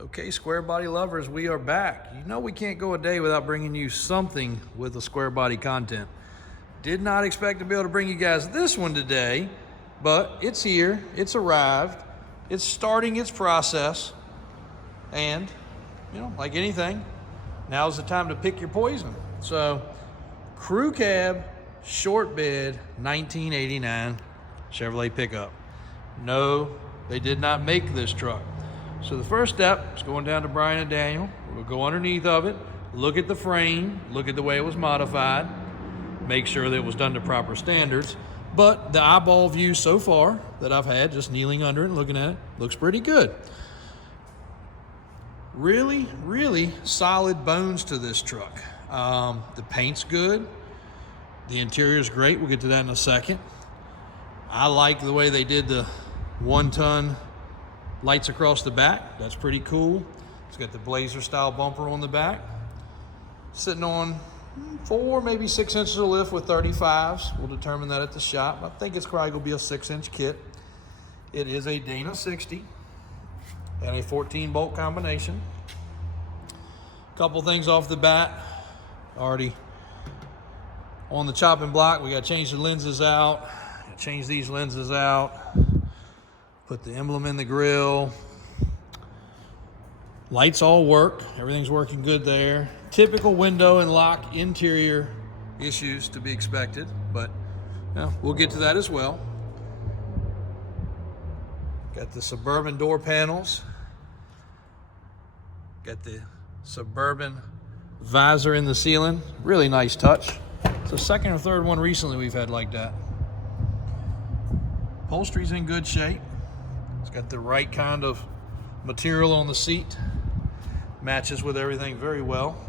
Okay, square body lovers, we are back. You know we can't go a day without bringing you something with the square body content. Did not expect to be able to bring you guys this one today, but it's here, it's arrived, it's starting its process, and, you know, like anything, now's the time to pick your poison. So, crew cab, short bed, 1989 Chevrolet pickup. No, they did not make this truck. So the first step is going down to Brian and Daniel. We'll go underneath of it, look at the frame, look at the way it was modified, make sure that it was done to proper standards. But the eyeball view so far that I've had, just kneeling under it and looking at it, looks pretty good. Really, really solid bones to this truck. The paint's good. The interior's great. We'll get to that in a second. I like the way they did the 1-ton lights across the back. That's pretty cool. It's got the Blazer style bumper on the back. Sitting on 4, maybe 6 inches of lift with 35s. We'll determine that at the shop. I think it's probably gonna be a 6-inch kit. It is a Dana 60 and a 14-bolt combination. Couple things off the bat. Already on the chopping block, we gotta change the lenses out. Change these lenses out. Put the emblem in the grill. Lights all work. Everything's working good there. Typical window and lock interior issues to be expected, but you know, we'll get to that as well. Got the Suburban door panels. Got the Suburban visor in the ceiling. Really nice touch. It's the second or third one recently we've had like that. Upholstery's in good shape. It's got the right kind of material on the seat. Matches with everything very well.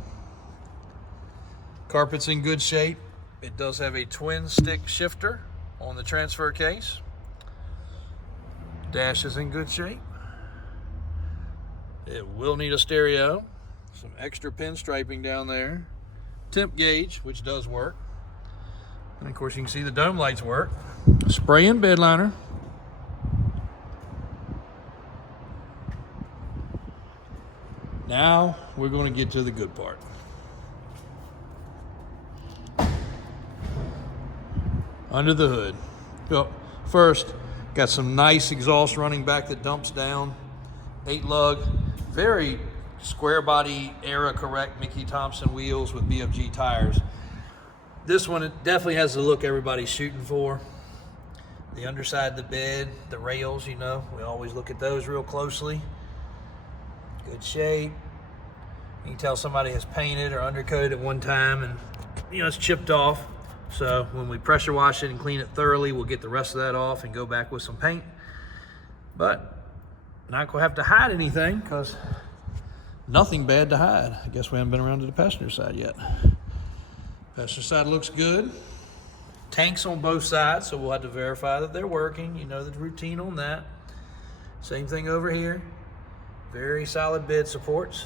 Carpet's in good shape. It does have a twin stick shifter on the transfer case. Dash is in good shape. It will need a stereo. Some extra pinstriping down there. Temp gauge, which does work. And of course you can see the dome lights work. Spray in bed liner. Now we're going to get to the good part. Under the hood. So first, got some nice exhaust running back that dumps down. 8-lug, very square body era correct Mickey Thompson wheels with BFG tires. This one, it definitely has the look everybody's shooting for. The underside of the bed, the rails, you know, we always look at those real closely. Good shape. You can tell somebody has painted or undercoated at one time and, you know, it's chipped off. So when we pressure wash it and clean it thoroughly, we'll get the rest of that off and go back with some paint. But not gonna have to hide anything because nothing bad to hide. I guess we haven't been around to the passenger side yet. Passenger side looks good. Tanks on both sides, so we'll have to verify that they're working. You know the routine on that. Same thing over here. Very solid bed supports.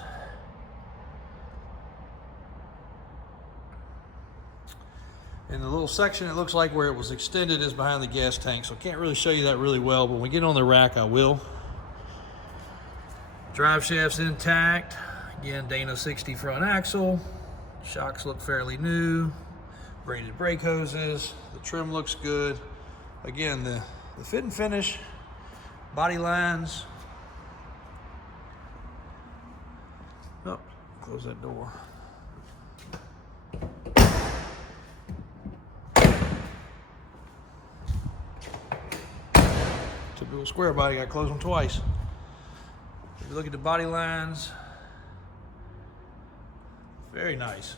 In the little section, it looks like where it was extended is behind the gas tank, so I can't really show you that really well, but when we get on the rack, I will. Drive shaft's intact. Again, Dana 60 front axle. Shocks look fairly new. Braided brake hoses. The trim looks good. Again, the fit and finish, body lines. Oh, close that door. Typical square body, got to close them twice. If you look at the body lines, very nice.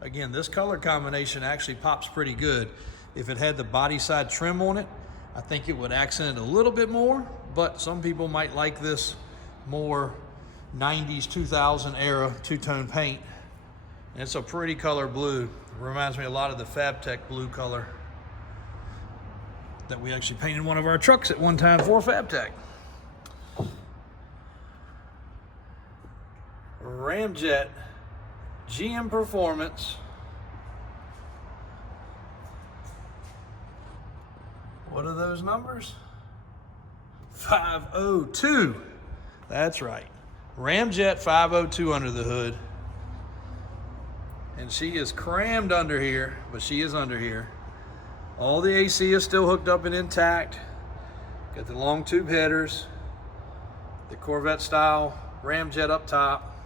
Again, this color combination actually pops pretty good. If it had the body side trim on it, I think it would accent it a little bit more, but some people might like this more 90s, 2000 era two-tone paint. And it's a pretty color blue. It reminds me a lot of the FabTech blue color that we actually painted one of our trucks at one time for FabTech. Ramjet GM Performance. What are those numbers? 502. That's right. Ramjet 502 under the hood. And she is crammed under here, but she is under here. All the AC is still hooked up and intact. Got the long tube headers, the Corvette style Ramjet up top.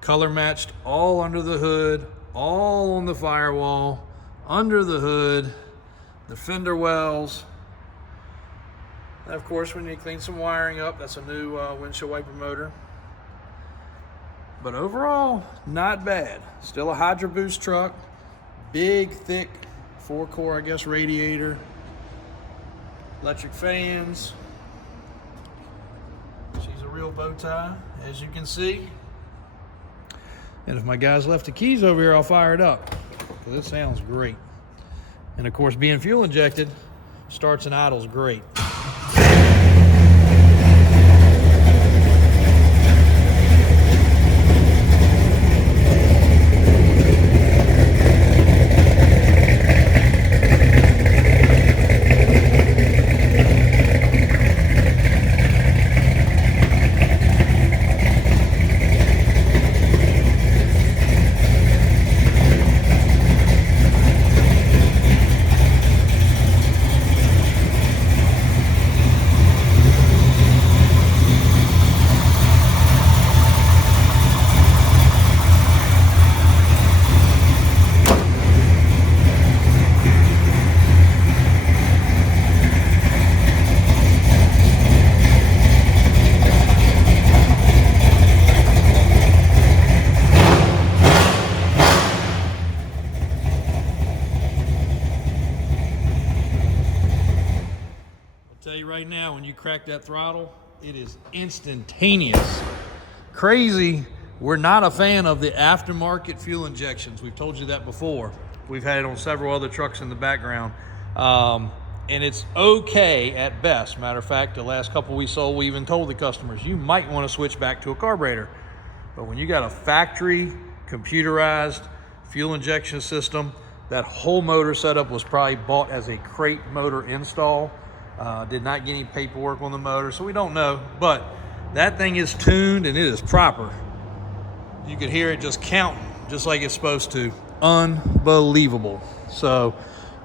Color matched all under the hood, all on the firewall, under the hood, the fender wells. And of course, when you clean some wiring up, that's a new windshield wiper motor. But overall, not bad. Still a Hydro Boost truck. Big, thick, 4-core, I guess, radiator. Electric fans. She's a real bow tie, as you can see. And if my guys left the keys over here, I'll fire it up, because it sounds great. And of course, being fuel injected, starts and idles great. Tell you right now, when you crack that throttle, it is instantaneous. Crazy. We're not a fan of the aftermarket fuel injections. We've told you that before. We've had it on several other trucks in the background. And it's okay at best. Matter of fact, the last couple we sold, we even told the customers, you might want to switch back to a carburetor. But when you got a factory computerized fuel injection system, that whole motor setup was probably bought as a crate motor install. Did not get any paperwork on the motor, so we don't know, but that thing is tuned and it is proper. You could hear it just counting, just like it's supposed to. Unbelievable. So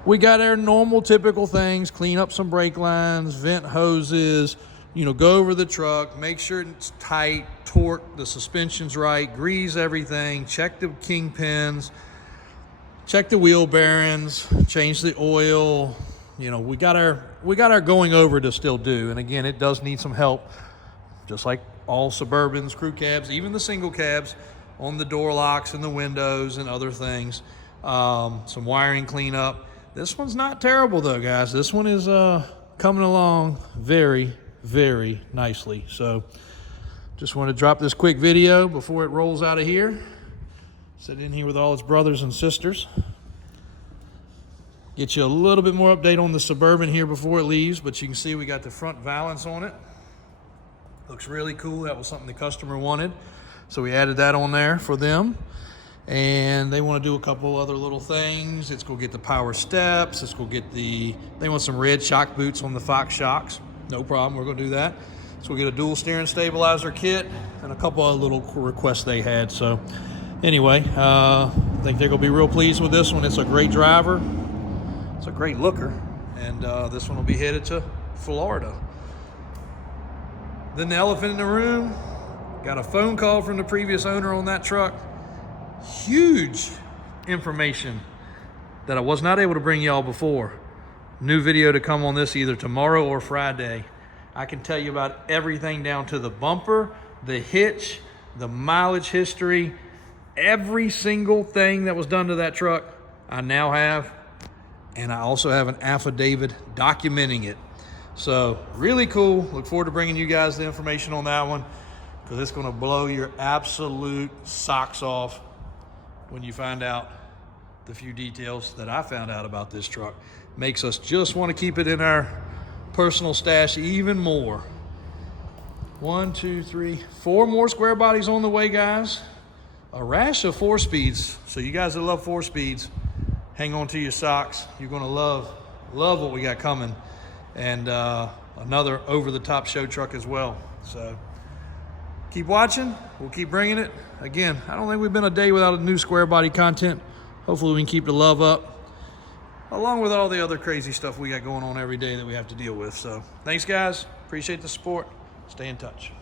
we got our normal typical things: clean up some brake lines, vent hoses, go over the truck, make sure it's tight, torque, the suspension's right, grease everything, check the kingpins, check the wheel bearings, change the oil. We got our going over to still do. And again, it does need some help, just like all Suburbans, crew cabs, even the single cabs, on the door locks and the windows and other things. Some wiring cleanup. This one's not terrible though, guys. This one is coming along very, very nicely. So just want to drop this quick video before it rolls out of here. Sit in here with all its brothers and sisters. Get you a little bit more update on the Suburban here before it leaves, but you can see we got the front valance on it. Looks really cool. That was something the customer wanted, so we added that on there for them. And they want to do a couple other little things. Let's go get the power steps. Let's go get they want some red shock boots on the Fox shocks. No problem, we're gonna do that. So we'll get a dual steering stabilizer kit and a couple other little requests they had. So anyway, I think they're gonna be real pleased with this one. It's a great driver. It's a great looker, and this one will be headed to Florida. Then the elephant in the room, got a phone call from the previous owner on that truck. Huge information that I was not able to bring y'all before. New video to come on this either tomorrow or Friday. I can tell you about everything down to the bumper, the hitch, the mileage history, every single thing that was done to that truck, I now have. And I also have an affidavit documenting it. So really cool. Look forward to bringing you guys the information on that one, because it's going to blow your absolute socks off when you find out the few details that I found out about this truck. Makes us just want to keep it in our personal stash even more. 1, 2, 3, 4 more square bodies on the way, guys. A rash of 4-speeds. So you guys that love 4-speeds, hang on to your socks. You're gonna love what we got coming. And another over-the-top show truck as well. So Keep watching. We'll keep bringing it. Again, I don't think we've been a day without a new square body content. Hopefully we can keep the love up, along with all the other crazy stuff we got going on every day that we have to deal with. So thanks, guys. Appreciate the support. Stay in touch.